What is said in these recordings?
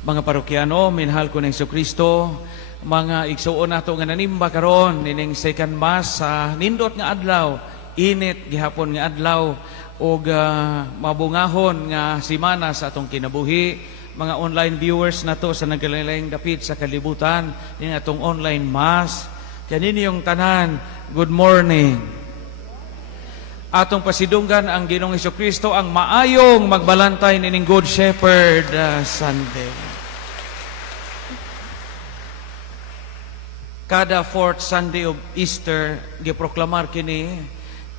Mga parokyano, minahal ko ng Kristo, mga igsuon nato nga nanimba karon nining second mass sa nindot nga adlaw, init gihapon nga adlaw og mabungahon nga simana sa atong kinabuhi. Mga online viewers nato sa nagkalain dapit sa kalibutan ning atong online mass. Kanini yung tanan, good morning. Atong pasidunggan ang Ginoong Hesukristo ang maayong magbalantay nining Good Shepherd Sunday. Kada fourth Sunday of Easter, giproklamar kini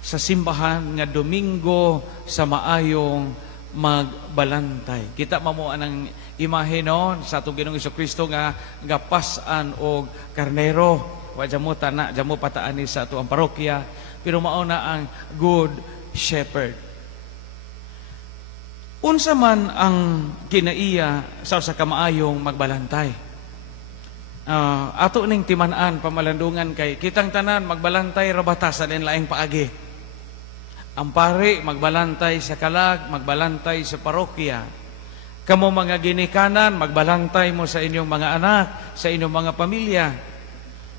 sa simbahan nga Domingo sa maayong magbalantay. Kita mamuan ang imahe noon sa atong Ginoong Hesukristo nga gapasan og karnero. Wa jamo tana, jamo pataani sa ato ang parokya, pero mao na ang Good Shepherd. Unsa man ang kinaiya sa kamaayong magbalantay? Ato ning timan-an pamalandungan kay kitang tanan magbalantay rabata sa laing paagi. Ang pari magbalantay sa kalag, magbalantay sa parokya. Kamo mga ginikanan magbalantay mo sa inyong mga anak, sa inyong mga pamilya.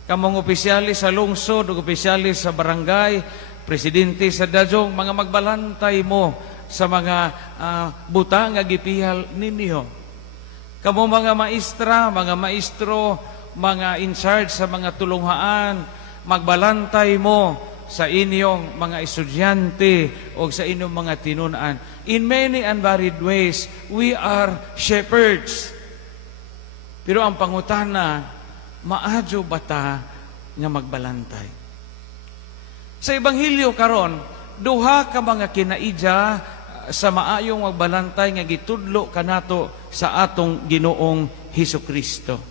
Kamong opisyalis sa lungsod, opisyalis sa barangay, presidente sa dadyong, mga magbalantay mo sa mga buta nga gipihal ninyo. Kamo mga maestra, mga maestro, mga in charge sa mga tulunghaan, magbalantay mo sa inyong mga estudyante o sa inyong mga tinunan. In many and varied ways, we are shepherds. Pero ang pangutana, maadyo bata nga magbalantay? Sa Ebanghelyo karon, duha ka mga kinaidya sa maayong magbalantay nga gitudlo kanato sa atong Ginoong Hesukristo.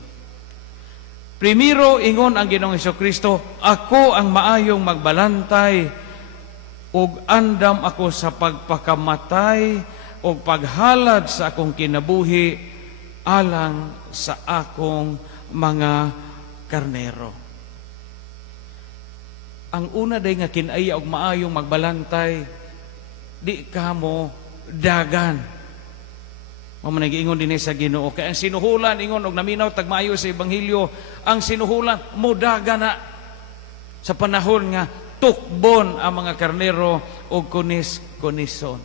Primero, ingon ang Ginoong Hesukristo, ako ang maayong magbalantay ug andam ako sa pagpakamatay ug paghalad sa akong kinabuhi alang sa akong mga karnero. Ang una day nga kinaiya og maayong magbalantay, di ka mo dagan. Mamanay ingon din sa Ginoo. Kaya ang sinuhulan, ingon og naminaw tagmaayo sa Ebanghelyo, ang sinuhulan, mudaga na sa panahon nga tukbon ang mga karnero o kunis-kunison.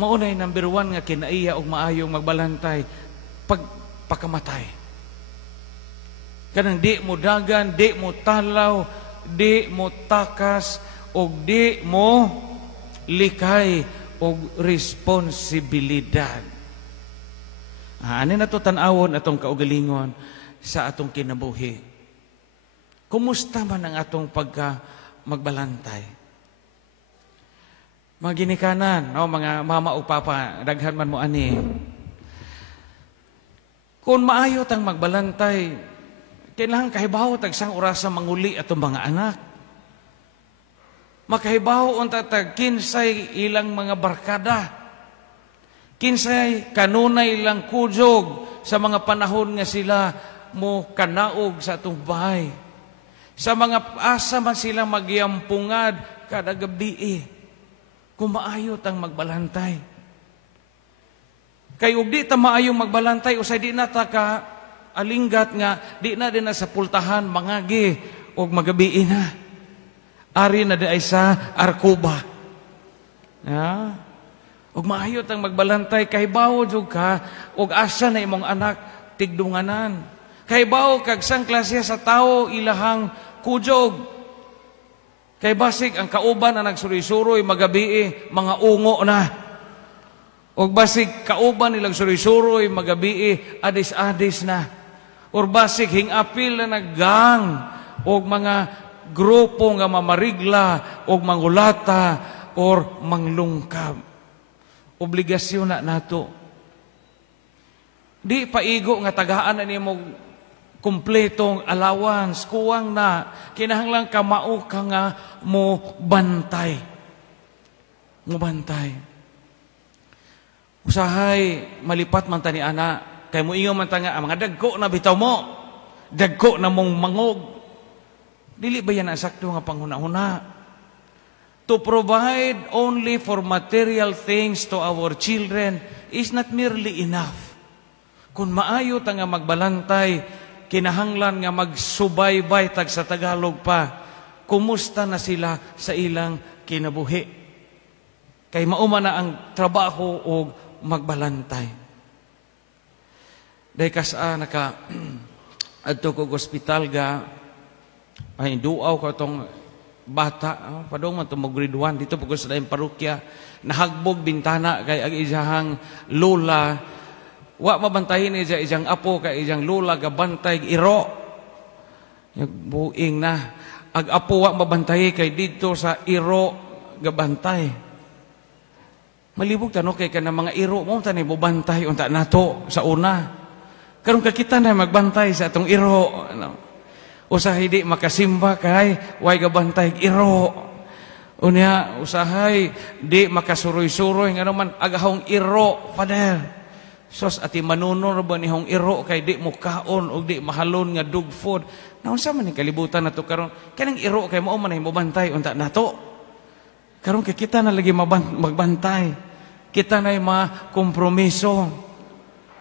Maunay number one nga kinaiya og maayong magbalantay, pagpakamatay. Kanang di mo dagan, di mo talaw, di mo takas, o di mo likay og responsibilidad. Ano na to tanawon atong kaugalingon sa atong kinabuhi? Kumusta man ang atong magbalantay? Mga ginikanan, no, mga mama o papa, daghan man mo ani. Kung maayo tang magbalantay, kailangan kahibaw tag sang orasa manguli atong mga anak. Makahibaw unta tag kinsay ilang mga barkada. Kinsay kanunay ilang kujog sa mga panahon nga sila mo kanaog sa atong bahay. Sa mga asa man sila magyampungad kada gabi. Kumaayot ang magbalantay. Kay ug di ta maayong magbalantay usay di na ta ka alinggat nga di na din na sa pultahan mangagi og magabi na. Ari na di ay sa Arkuba. Og maayot ang magbalantay, kahibaw jud ka, og asa na imong anak tigdunganan. Kahibaw kag sang klase sa tao ilahang kujog. Kay basig ang kauban na nagsuroy-suroy magabi mga ungo na. Og basig kauban nilang suroy-suroy magabi adis-adis na. Or basig hingapil na naggang og mga grupo nga mamarigla o mangulata or manglungkab. Obligasyon na nato. Di paigo nga tagaan na nimo kumpletong allowance, kuwang na, kinahanglang kamao ka nga mo bantay. Mo bantay. Usahay, malipat man tani ana, kay mo ingon man ta nga, mga dagko na bitaw mo, dagko na mong mangog. Dili ba yan ang sakto nga panghuna-huna? To provide only for material things to our children is not merely enough. Kung maayo ta nga magbalantay, kinahanglan nga magsubaybay tag sa Tagalog pa, kumusta na sila sa ilang kinabuhi. Kay mauma na ang trabaho o magbalantay. Dahil kasa naka adto ko hospital ga ay duaw ko tong bata, padong man itong grade 1, dito po ko sa daing parokya, nahagbog bintana kay ang isang lola, wa mabantayin niya isang apo kay isang lola, gabantay, iro, buing na, ag apo wa mabantay kay dito sa iro, gabantay. Malibog tanong kay ka na mga iro mo, tanay mo bantay, unta nato sa una. Karong kakita na magbantay sa atong iro, ano? Usahay di makasimba kay way gabantay iro. Unya usahay di makasuroy-suroy nga naman agahong iro pader. Sos ati manunor ba ni hong iro kay di mo kaon og di mahalon nga dog food. Naunsa man ni kalibutan nato karon kanang iro kay mao man mo bantay unta nato. Karon kay kita na lagi magbantay. Kita na makompromiso.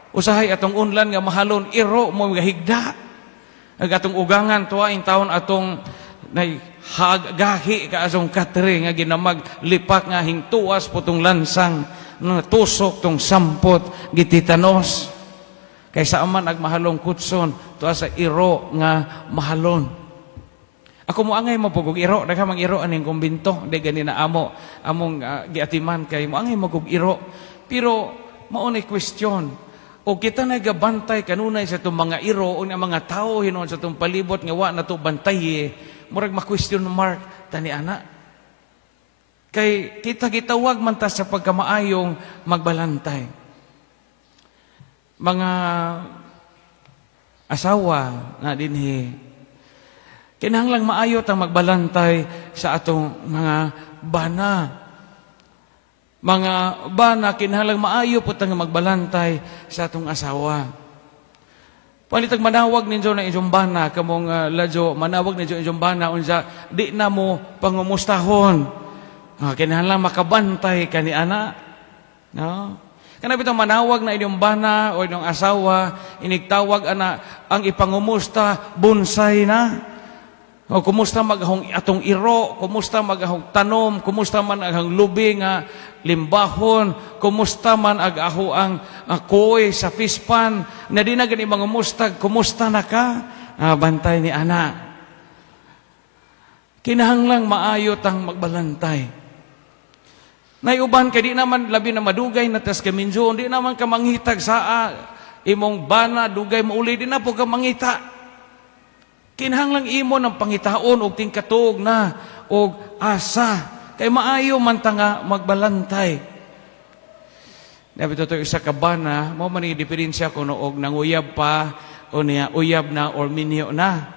Usahay atong unlan nga mahalon iro mo gahigda. Ang atong ugangan tuwaing taon atong gahi ka asong katri nga ginamag lipak nga hingtuas putong lansang tusok tong sampot gititanos kaysa aman ag mahalong kutson tuwa sa iro nga mahalon. Ako mo angay mo pugog iro daghang iro aning kumbinto de gani na among giatiman kay mo angay mo pugog iro pero mao nay question. O kita na gabantay kanunay sa itong mga iro o nga mga tao hinuon sa itong palibot nga wa na ito bantay murag ma-question mark tani ana. Kay kita gitawag man ta sa pagkamaayong magbalantay. Mga asawa na dinhi, kinahanglang maayo tang magbalantay sa atong mga bana. Mga bana, kinahanglang maayo po tang magbalantay sa atong asawa. Palitag manawag ninyo na inyong bana, kamong ladyo, manawag ninyo inyong bana, unsa, di na mo pangumustahon. Kinahanglang makabantay ka ni ana. No? Kanang bitang manawag na inyong bana o inyong asawa, inigtawag ana, ang ipangumusta, bonsai na. O kumusta magahong atong iro, kumusta magahong tanom, kumusta man ang lubi nga limbahon, kumusta man agaho ang koy sa fispan, na di na gani mga mustag, kumusta na ka? Bantay ni ana. Kinahanglang maayo tang magbalantay. Naiuban kay di naman labi na madugay na tas kaminjon, di naman ka manghitag sa imong bana, dugay mo uli, di na po ka manghita. Kinahanglang imo ng pangitaon o tingkatog na o asa. Kay maayo man ta nga magbalantay. Dapat ito isa ka bana, mo man diferensya kung og nanguyab pa o niya uyab na or minyo na.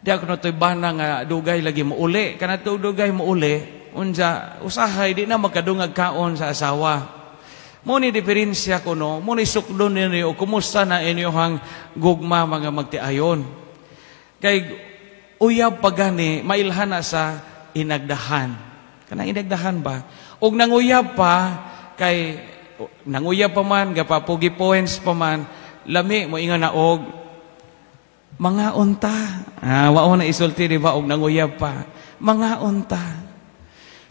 Di ako na ito'y bana nga dugay lagi mo uli. Kana ito dugay mo uli, unja usahay di na magkadungag kaon sa asawa. Mo ni diferensya ko no, mo ni sukdon ninyo, kumusta na inyong gugma mga magtiayon. Kay uyab pagani, mailhan na sa inagdahan. Kanang inagdahan ba? Og nanguyab pa, kay nanguyab pa man, gapapugi points pa man, lami mo inga na og mga unta. Wao na isulti di ba og nanguyab pa. Mga unta.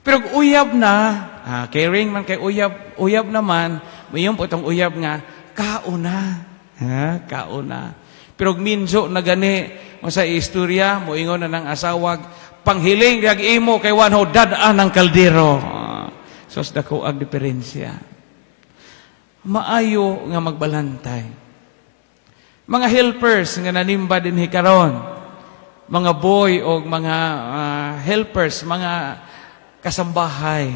Pero uyab na, caring man kay uyab naman, mayong po itong uyab nga, kauna. Kauna. Pero minso na gani, mo sa istorya, mo ingon na ng asawag, panghiling diag imo kay wanho dadaan ng kaldero. Sos dako ang diferensya. Maayo nga magbalantay. Mga helpers nga nanimba din hikaron, mga boy o mga helpers, mga kasambahay.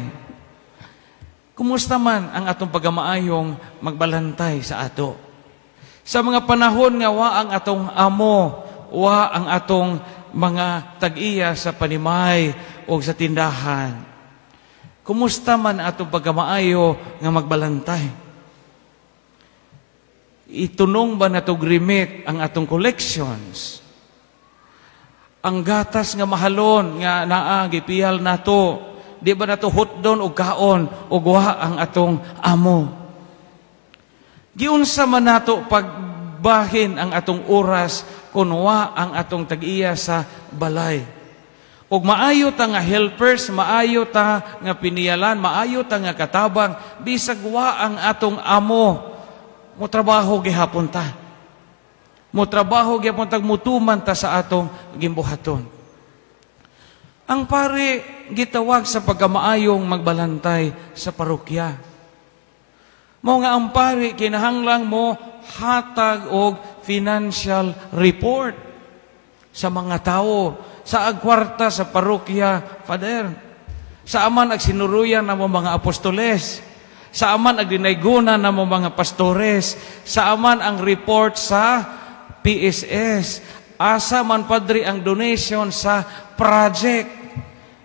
Kumusta man ang atong pagamaayong magbalantay sa ato? Sa mga panahon nga wa ang atong amo, wa ang atong mga tag-iya sa panimay o sa tindahan. Kumusta man atong pagkamaayo nga magbalantay? Itunong ba nato grimit ang atong collections? Ang gatas nga mahalon nga naa gipihal nato Di ba nato hutdon o kaon o guha ang atong amo? Giunsa man nato pagbahin ang atong oras kunwa ang atong tag-iya sa balay. Ug maayo ta nga helpers, maayo ta nga piniyalan, maayo ta nga katabang, bisag wa ang atong amo, mo trabaho gihapon ta. Mo trabaho gihapon ta, mutuman ta sa atong gimbuhaton. Ang pare gitawag sa pagkamaayong magbalantay sa parokya. Mao nga ang pare kinahanglang mo hatag og financial report sa mga tao, sa agkwarta sa parokya, Father. Sa aman ag sinuruyan na mo mga apostoles, sa aman ag dinayguna na mo mga pastores, sa aman ang report sa PSS, asa man padri ang donation sa project.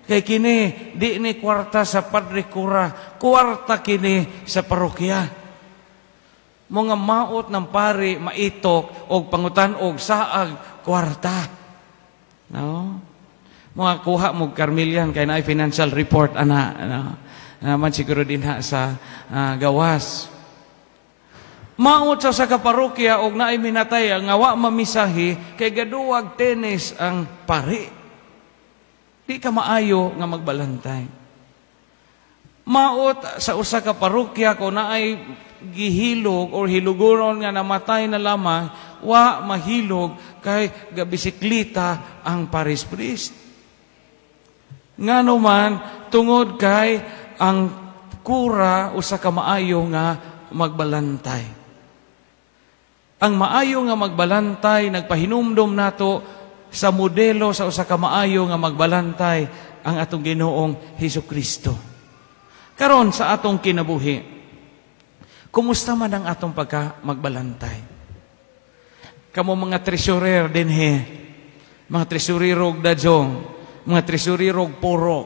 Kay kini, di ni kwarta sa Padre Cura, kwarta kini sa parokya. Mga maot ng pari, maitok, o pangutan-og saag, kwarta. No? Mga kuha mo, Carmelian, kaya na financial report, ana. No? Naman siguro din ha sa gawas. Maot sa kaparokya, og naay minatay, nga wa mamisahi, kay gaduwag tenis ang pari. Di ka maayo nga magbalantay. Maot sa usa ka parokya kung naay gihilog o hiluguron nga namatay na lamang, wa mahilog kay gabisiklita ang parish priest. Ngano man tungod kay ang kura usa ka maayo nga magbalantay. Ang maayo nga magbalantay nagpahinumdom nato sa modelo sa usa ka maayo nga magbalantay ang atong Ginoong Hesukristo. Karon sa atong kinabuhi, kumusta man ang atong magbalantay? Kamo mga treasurer dinhi, mga tresurerog dadyong, mga tresurerog puro,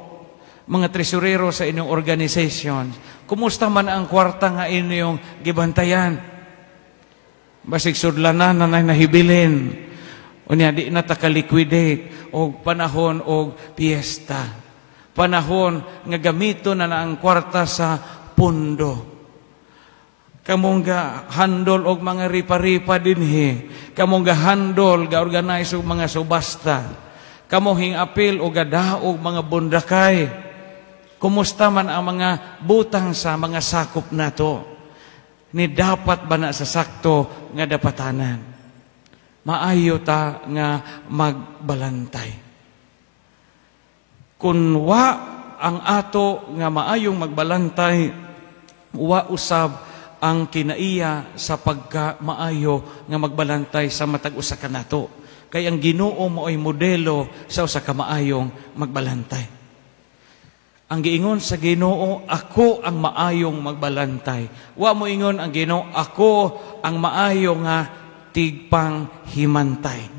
mga tresurero sa inyong organization, kumusta man ang kwarta nga inyong gibantayan? Basig sudlanan na nahibilin, unya di na taka-liquidate o panahon o piyesta. Panahon nga gamito na ang kwarta sa pundo. Kamong ga handol og mga ripa-ripa dinhi. Kamong ga handol ga organize og mga subasta. Kamong hingapil og gadaog mga bundakay. Kumusta man ang mga butang sa mga sakop nato? Ni dapat ba na sa sakto nga dapatanan? Maayo ta nga magbalantay. Kung wa ang ato nga maayong magbalantay, wa usab ang kinaiya sa pagka-maayo nga magbalantay sa matag usa ka nato. Kay ang Ginoo mo ay modelo sa usa ka maayong magbalantay. Ang giingon sa Ginoo, ako ang maayong magbalantay. Wa mo ingon ang Ginoo, ako ang maayo nga tigpang himantay.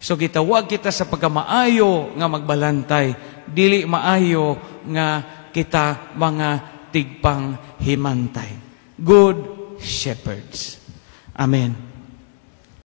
So gitawag kita sa pagkamaayo nga magbalantay, dili maayo nga kita mga tigpang himantay. Good shepherds. Amen.